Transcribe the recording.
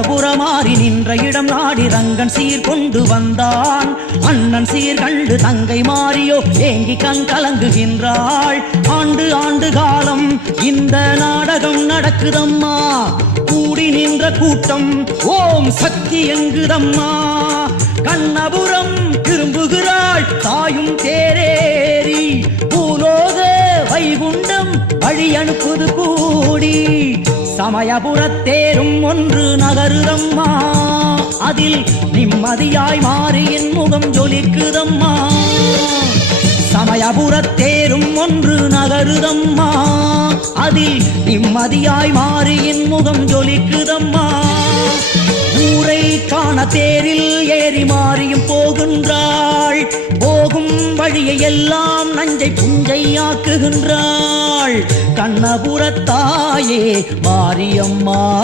புறமாறி நின்ற இடம் நாடி ரங்கன் சீர் கொண்டு வந்தான். அண்ணன் சீர் கண்டு தங்கை மாறியோ ஏங்கி கண் கலங்குகின்றாள். ஆண்டு ஆண்டு காலம் இந்த நாடகம் நடக்குதம்மா. கூடி நின்ற கூட்டம் ஓம் சக்தி எங்குதம்மா. கண்ணபுரம் திரும்புகிறாள் தாயும் தேரேறி. பூலோக வைகுண்டம் வழி அனுப்புது கூடி. சமயபுரத்தேரும் ஒன்று நகருதம்மா. அதில் நிம்மதியாய் மாறியின் முகம் ஜொலிக்குதம்மா. சமயபுரத்தேரும் ஒன்று நகருதம்மா. அதில் நிம்மதியாய் மாறியின் முகம் ஜொலிக்குதம்மா. ஊரை காண தேரில் ஏறி மாறியும் போகின்றாள். போகும் வழியை எல்லாம் நஞ்சை புஞ்சையாக்குகின்றாள். கண்ணபுரத்தாயே மாரியம்மா.